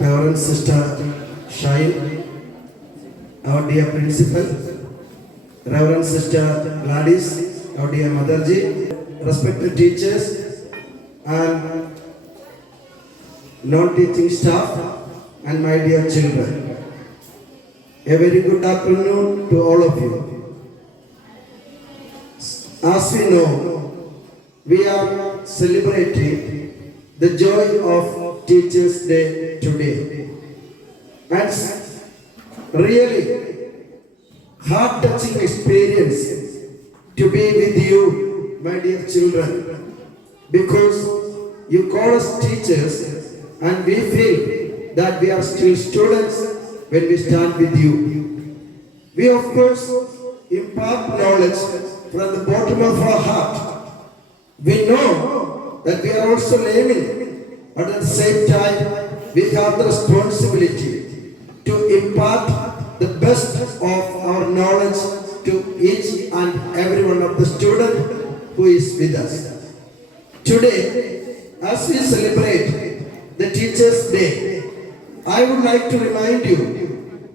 Reverend Sister Shine, our dear Principal, Reverend Sister Gladys, our dear Motherji, respected teachers and non-teaching staff, and my dear children. A very good afternoon to all of you. As we know, we are celebrating the joy of Teachers' Day today. And really heart-touching experience to be with you, my dear children, because you call us teachers and we feel that we are still students when we stand with you. We of course impart knowledge from the bottom of our heart. We know that we are also learning, but at the same time we have the responsibility to impart the best of our knowledge to each and every one of the students who is with us. Today, as we celebrate the Teachers' Day, I would like to remind you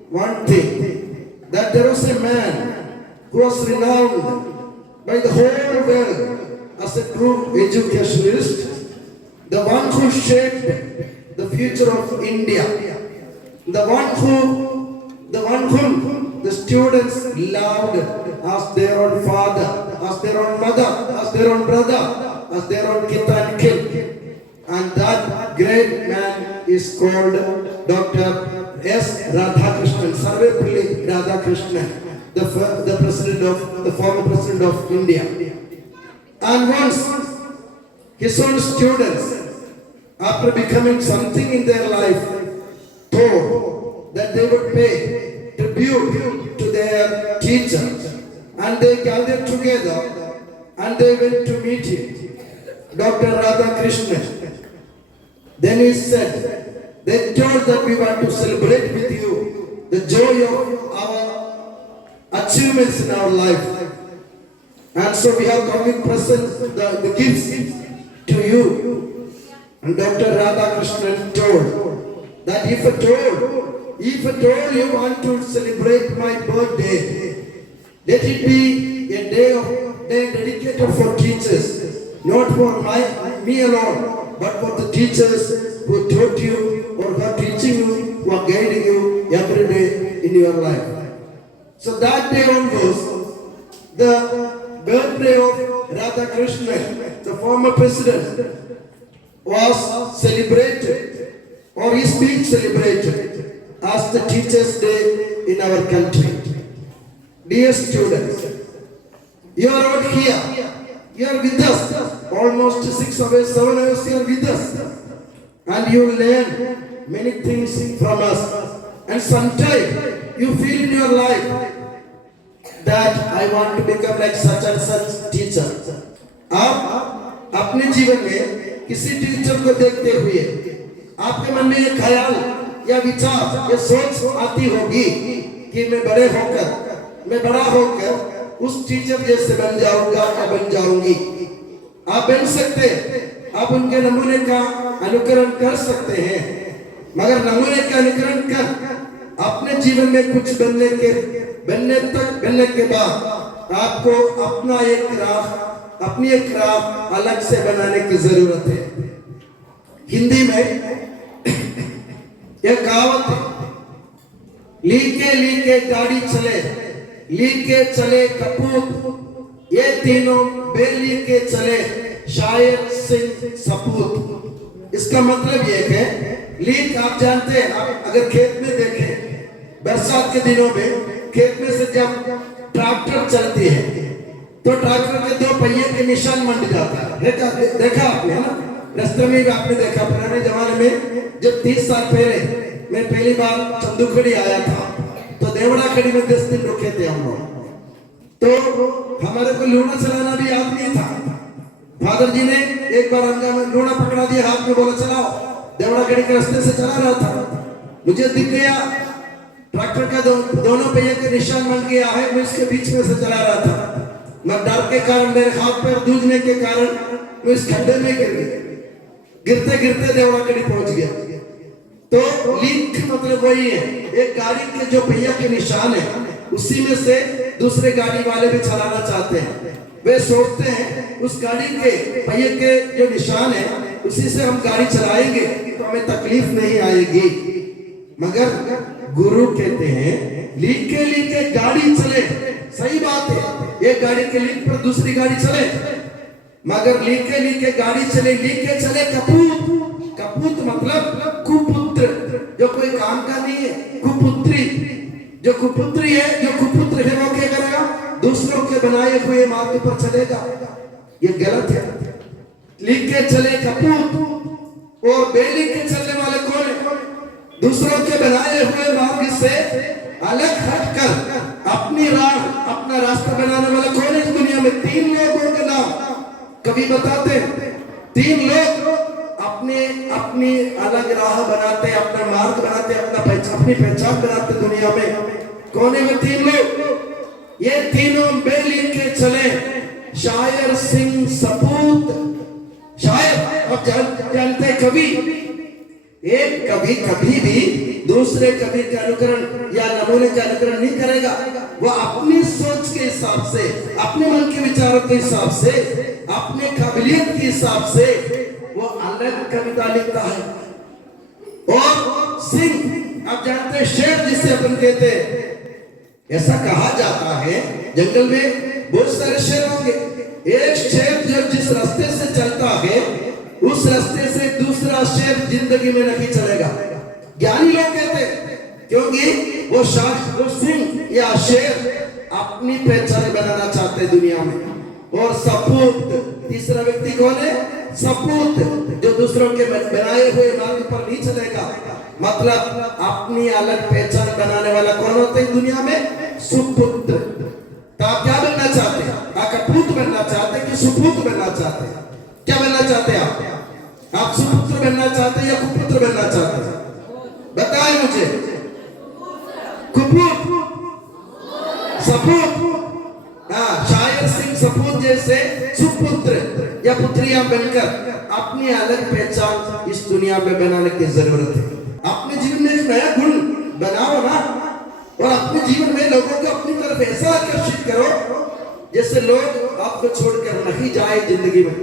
one thing, that there was a man who was renowned by the whole world as a true educationist, the one who shaped the future of India, the one whom the students loved as their own father, as their own mother, as their own brother, as their own kith and kin. And that great man is called Dr. S. Radhakrishnan, Sarvepalli Radhakrishnan, the former president of India. And once his own students, after becoming something in their life, thought that they would pay tribute to their teacher, and they gathered together and they went to meet him, Dr. Radhakrishnan. Then he said, they told that we want to celebrate with you the joy of our achievements in our life. And so we have come with presents, the gifts to you. And Dr. Radhakrishnan told that if at all you want to celebrate my birthday, let it be a day dedicated for teachers, not for me alone, but for the teachers who taught you or who are teaching you, who are guiding you every day in your life. So that day onwards, the birthday of Radhakrishnan, the former president, was celebrated, or is being celebrated as the Teachers' Day in our country. Dear students, you are out here. You are with us, almost 6 hours, 7 hours you are with us. And you learn many things from us. And sometimes you feel in your life that I want to become like such and such teacher. आप अपने जीवन में किसी teacher को देखते हुए आपके मन में ये ख्याल या विचार या सोच आती होगी कि मैं बड़ा होकर उस टीचर जैसे बन जाऊंगा या बन जाऊंगी। आप बन सकते हैं, आप उनके नमूने का अनुकरण कर सकते हैं, मगर नमूने का अनुकरण कर अपने जीवन में कुछ बनने के बाद आपको अपनी एक राह अलग से बनाने की जरूरत है। हिंदी में एक कहावत है, लीके गाड़ी चले, लीके चले कपूत, ये तीनों बेली के चले शायर सिंह सपूत। इसका मतलब ये है, लीक आप जानते हैं, आप अगर खेत में देखें बरसात के दिनों में खेत में से जब ट्रैक्टर चलती है तो ट्रैक्टर के 2 पहिए के निशान मंड जाता है। देखा आपने, है ना? रास्ते में भी आपने देखा। पुराने जमाने में जब 30 साल पहले मैं पहली बार चंदूखड़ी आया था तो देवड़ा खड़ी में 10 दिन रुके थे हम लोग। तो हमारे को लूना चलाना भी याद नहीं था। फादर जी ने एक बार हमने लूना पकड़ा दिया, हाथ में बोला चलाओ। देवड़ा खड़ी के रास्ते से चला रहा था, मुझे दिख गया ट्रैक्टर का दोनों पहिए के निशान बन गया है, मैं इसके बीच में से चला रहा था। मैं डर के कारण, मेरे हाथ पैर दूजने के कारण मैं इस खड्डे में गिर गया। गिरते गिरते देवड़ा खड़ी पहुंच गया। तो लीक मतलब वही है, एक गाड़ी के जो पहिया के निशान है उसी में से दूसरे गाड़ी वाले भी चलाना चाहते हैं। वे सोचते हैं उस गाड़ी के पहिए के जो निशान है उसी से हम गाड़ी चलाएंगे तो हमें तकलीफ नहीं आएगी। मगर गुरु कहते हैं लीके लीके गाड़ी चले, सही बात है, एक गाड़ी के लीक पर दूसरी गाड़ी चले, मगर लीके लीके गाड़ी चले, लीके चले कपूत। कपूत मतलब कुपुत्र, जो कोई काम का नहीं है, कुपुत्री। जो कुपुत्री है, जो कुपुत्र है वो क्या करेगा? दूसरों के बनाए हुए मार्ग पर चलेगा। ये गलत है। लीके चले कपूत और बेली के चलने वाले कौन है? दूसरों के बनाए हुए मार्ग से अलग हटकर अपनी राह, अपना रास्ता बनाने वाला कौन है इस दुनिया में? 3 लोगों के नाम कभी बताते हैं। 3 लोग अपनी अलग राह बनाते, अपना मार्ग बनाते, अपनी पहचान बनाते दुनिया में। कौन है वो 3 लोग? ये तीनों बेली के चले, शायर सिंह सपूत। शायर अब जानते कवि, एक कवि कभी भी दूसरे कवि का अनुकरण या नमूने का अनुकरण नहीं करेगा। वो अपनी सोच के हिसाब से, अपने मन के विचारों के हिसाब से, अपने काबिलियत के हिसाब से वो अलग कविता लिखता है। और सिंह अब जानते हैं शेर जिसे अपन कहते हैं, ऐसा कहा जाता है जंगल में बहुत सारे शेर होंगे। एक शेर जो जिस रास्ते से चलता है उस रास्ते से दूसरा शेर जिंदगी में नहीं चलेगा। ज्ञानी लोग कहते हैं, क्योंकि वो सिंह या शेर अपनी पहचान बनाना चाहते दुनिया में। और सपूत, तीसरा व्यक्ति कौन है? सपूत, जो दूसरों के बनाए हुए मार्ग पर नहीं चलेगा, मतलब अपनी अलग पहचान बनाने वाला कौन होता है दुनिया में? सुपुत्र। तो आप क्या बनना चाहते हैं? आप कपूत बनना चाहते हैं कि सुपुत्र बनना चाहते हैं? क्या बनना चाहते हैं आप सुपुत्र बनना चाहते हैं या कुपुत्र बनना चाहते हैं? बताएं मुझे। कुपुत्र, सपूत। हाँ, शायर सिंह सपूत जैसे सुपुत्र या पुत्रियां बनकर अपनी अलग पहचान इस दुनिया में बनाने की जरूरत है। अपने जीवन में एक नया गुण बनाओ ना, और अपने जीवन में लोगों को अपनी तरफ ऐसा आकर्षित करो जैसे लोग आपको छोड़कर नहीं जाए जिंदगी में।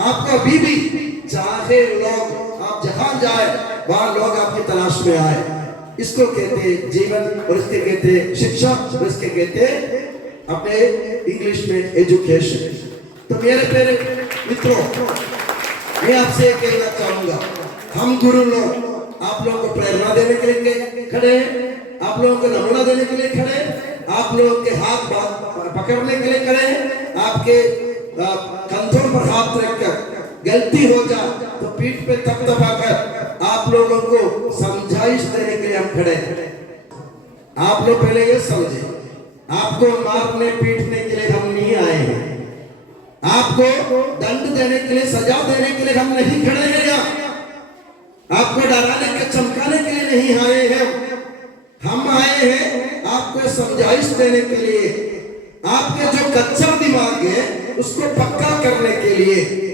आपको अभी भी चाहे लोग आप जहां जाए वहां लोग आपकी तलाश में आए। इसको कहते हैं जीवन, और इसके कहते हैं शिक्षा, और इसके कहते हैं अपने इंग्लिश में एजुकेशन। तो मेरे प्यारे मित्रों, मैं आपसे कहना चाहूंगा, हम गुरु लोग आप लोगों को प्रेरणा देने के लिए खड़े हैं, आप लोगों को नमूना देने के लिए खड़े हैं, आप लोगों के हाथ पकड़ने के लिए खड़े हैं, आपके कंधों पर हाथ रखकर गलती हो जाए तो पीठ पे थपथपाकर आप लोगों को समझाइश देने के लिए हम खड़े हैं। आप लोग पहले ये समझे, आपको मारने पीटने के लिए हम नहीं आए हैं, आपको दंड देने के लिए, सजा देने के लिए हम नहीं खड़े हैं यहाँ, आपको डराने के चमकाने के लिए नहीं आए हैं। हम आए हैं आपको समझाइश देने के लिए, आपके जो कच्चा दिमाग है उसको पक्का करने के लिए,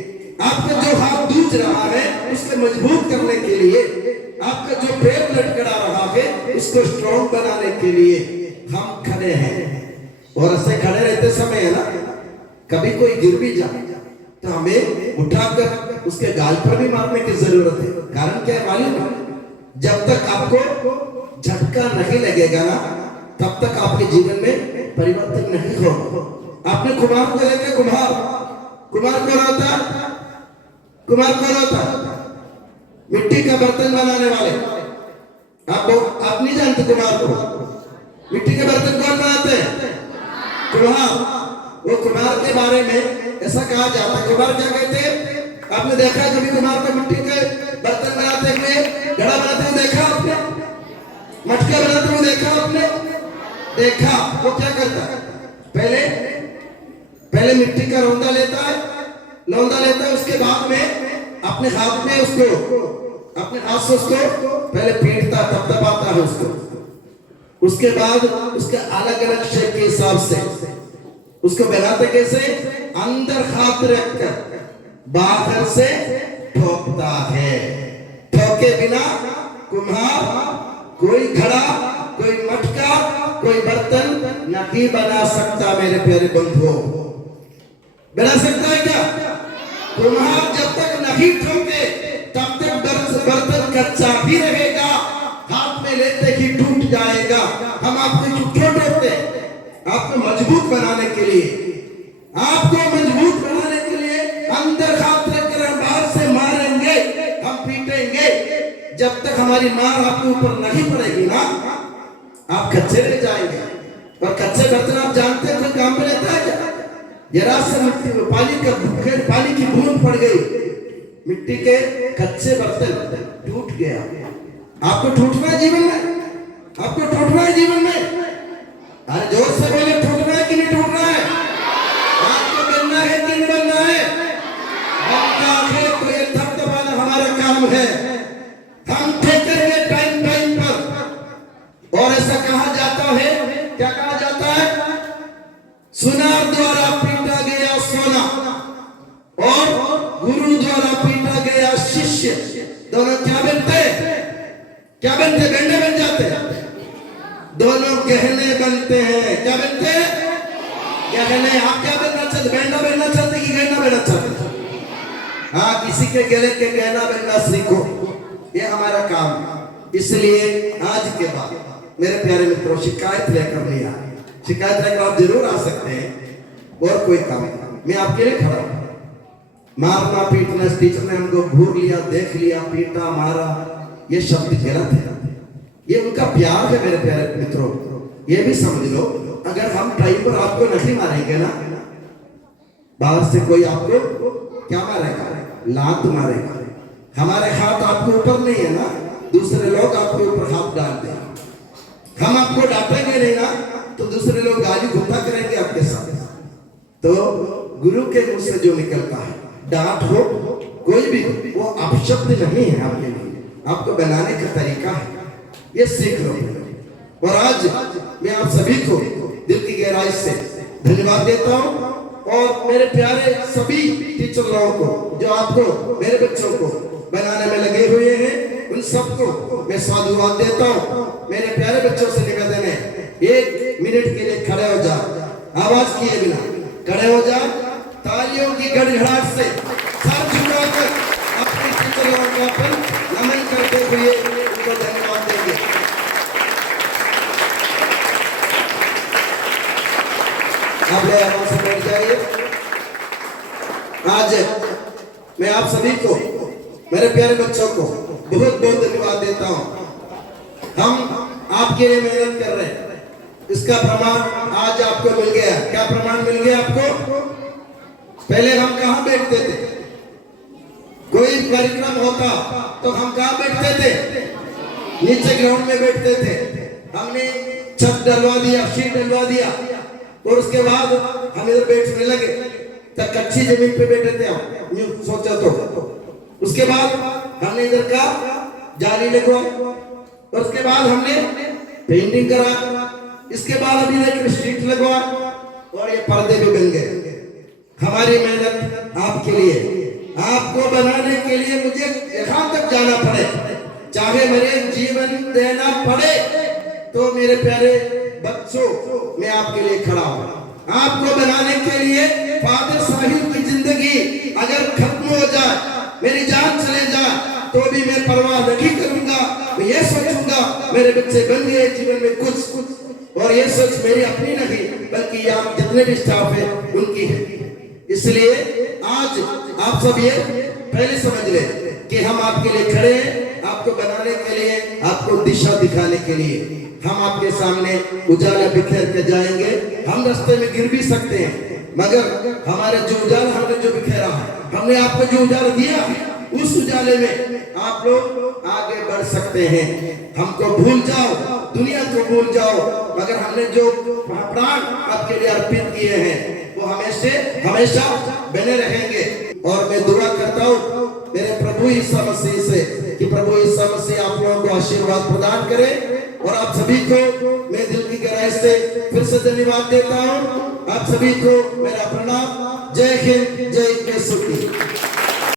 आपका जो हाथ दूज रहा है उसको मजबूत करने के लिए, आपका जो पैर लटकड़ा रहा है उसको स्ट्रॉन्ग बनाने के लिए हम खड़े हैं। और ऐसे खड़े रहते समय है ना, कभी कोई गिर भी जाए तो हमें उठाकर उसके गाल पर भी मारने की जरूरत है। कारण क्या है मालूम है? जब तक आपको झटका नहीं लगेगा ना, तब तक आपके जीवन में परिवर्तन नहीं होगा। आपने कुम्हार को देखा, कुम्हार कौन होता? कुम्हार कौन होता? मिट्टी का बर्तन बनाने वाले। आप नहीं जानते कुम्हार को? मिट्टी के बर्तन कौन बनाते हैं? कुम्हार। वो कुम्हार के बारे में ऐसा कहा जाता है, कुम्हार क्या कहते हैं? आपने देखा कभी कुम्हार को मिट्टी के बर्तन बनाते हुए, घड़ा बनाते हुए देखा आपने? मटका बनाते हुए देखा आपने? देखा। वो क्या करता है? पहले मिट्टी का लौंदा लेता है, उसके बाद में अपने हाथ में उसको, अपने हाथ से उसको पहले पीटता, थपथपाता है उसको। उसके बाद उसके अलग अलग शेप के हिसाब से उसको बनाते कैसे? अंदर हाथ रखकर बाहर से ठोकता है, ठोके बिना कुम्हार कोई घड़ा, कोई मटका, कोई बर्तन नहीं बना सकता। मेरे प्यारे बंधुओं, बना सकता है क्या? कुम्हार जब तक नहीं ठोके तब तक बर्तन कच्चा भी रहेगा, हाथ में लेते ही टूट जाएगा। हम आपको क्यों ठोकते? आपको मजबूत बनाने के लिए, आपको मजबूत बनाने के लिए अंदर हाथ रखकर हम बाहर से मारेंगे, हम पीटेंगे। जब तक हमारी मार आपके ऊपर नहीं पड़ेगी ना, आप कच्चे रह जाएंगे। और कच्चे बर्तन आप जानते हैं कोई काम में लेता है क्या? जरा से मिट्टी पानी की बूंद पड़ गई, मिट्टी के कच्चे बर्तन टूट गया। आपको टूटना है जीवन में, आपको टूटना है जीवन में। अरे जोर से बोले, टूटना है कि नहीं टूटना है? आपको बनना है कि नहीं बनना है? तो ये थपथपाना हमारा काम है। हम ठोकेंगे टाइम टाइम पर। और ऐसा कहा जाता है, क्या कहा जाता है? सुनार द्वारा पीटा गया सोना और गुरु द्वारा पीटा गया शिष्य, दोनों क्या बनते? क्या बनते? गहने बन जाते हैं। दोनों गहने बनते हैं। क्या बनते हैं? गहने। आप क्या बनना चाहते? गहना बनना चाहते कि गहना बनना चाहते? हाँ, किसी के गले के गहना बनना सीखो, ये हमारा काम। इसलिए आज के बाद मेरे प्यारे मित्रों, शिकायत लेकर नहीं आए। शिकायत लेकर आप जरूर आ सकते हैं, और कोई काम नहीं, मैं आपके लिए खड़ा हूं। मारना पीटना, टीचर ने हमको घूर लिया, देख लिया, पीटा मारा, ये शब्द गलत है। ये उनका प्यार है मेरे प्यारे मित्रों। ये भी समझ लो, अगर हम टाइम पर आपको नहीं मारेंगे ना, बाहर से कोई आपको क्या मारेगा? लात मारेगा। हमारे हाथ आपके ऊपर नहीं है ना, दूसरे लोग आपके ऊपर हाथ डाल देंगे। हम आपको डांटेंगे नहीं ना, तो दूसरे लोग गाली गुस्सा करेंगे आपके साथ। तो गुरु के मुंह से जो निकलता है, डांट हो कोई भी, वो अपशब्द नहीं है आपके लिए, आपको बनाने का तरीका है। ये सीख लो। और आज मैं आप सभी को दिल की गहराई से धन्यवाद देता हूँ। और मेरे प्यारे सभी टीचर लोगों को, जो आपको, मेरे बच्चों को बनाने में लगे हुए हैं, उन सबको मैं साधुवाद देता हूँ। मेरे प्यारे बच्चों से निवेदन है, 1 मिनट के लिए खड़े हो जाओ, आवाज किए बिना खड़े हो जाओ। तालियों की गड़गड़ाहट से सर झुकाकर अपने टीचर लोगों को अपन नमन करते हुए उनको धन्यवाद देंगे। आप लोग आराम से बैठ जाइए। आज मैं आप सभी को, मेरे प्यारे बच्चों को बहुत बहुत धन्यवाद देता हूँ। हम आपके लिए मेहनत कर रहे हैं, इसका प्रमाण आज आपको मिल गया। क्या प्रमाण मिल गया आपको? पहले हम कहाँ बैठते थे? कोई कार्यक्रम होता तो हम कहाँ बैठते थे? नीचे ग्राउंड में बैठते थे। हमने छत डलवा दिया, शीट डलवा दिया, और उसके बाद हम इधर बैठने लगे। तब कच्ची जमीन पे बैठे थे हम, यूं सोचा तो। उसके बाद हमने इधर का जाली लगवाई, और उसके बाद हमने पेंटिंग करा। इसके बाद अभी एक स्ट्रीट लगवा, और ये पर्दे भी बन गए। हमारी मेहनत आपके लिए, आपको बनाने के लिए मुझे यहाँ तक जाना पड़े, चाहे मेरे जीवन देना पड़े, तो मेरे प्यारे बच्चों, मैं आपके लिए खड़ा हूँ। आपको बनाने के लिए फादर साहिब की जिंदगी अगर खत्म हो जाए, मेरी जान चले जाए, तो भी मैं परवाह नहीं करूंगा। मैं ये सोचूंगा मेरे बच्चे बन गए जीवन में कुछ, और ये सोच मेरी अपनी नहीं, बल्कि यहाँ जितने भी स्टाफ है उनकी है। इसलिए आज आप सब ये पहले समझ ले कि हम आपके लिए खड़े हैं, आपको बनाने के लिए, आपको दिशा दिखाने के लिए। हम आपके सामने उजाला बिखेर के जाएंगे। हम रास्ते में गिर भी सकते हैं, मगर हमारे जो उजाला हमने जो बिखेरा है, हमने आपको जो उजाला दिया है, उस उजाले में आप लोग आगे बढ़ सकते हैं। हमको भूल जाओ, दुनिया को भूल जाओ, मगर हमने जो प्राण आपके लिए अर्पित किए हैं वो हमेशा बने रहेंगे। और मैं दुआ करता हूँ मेरे प्रभु यीशु मसीह से कि प्रभु यीशु मसीह आप लोगों को आशीर्वाद प्रदान करे। और आप सभी को मैं दिल की गहराई से फिर से धन्यवाद देता हूँ। आप सभी को मेरा प्रणाम। जय हिंद, जय यीशु की।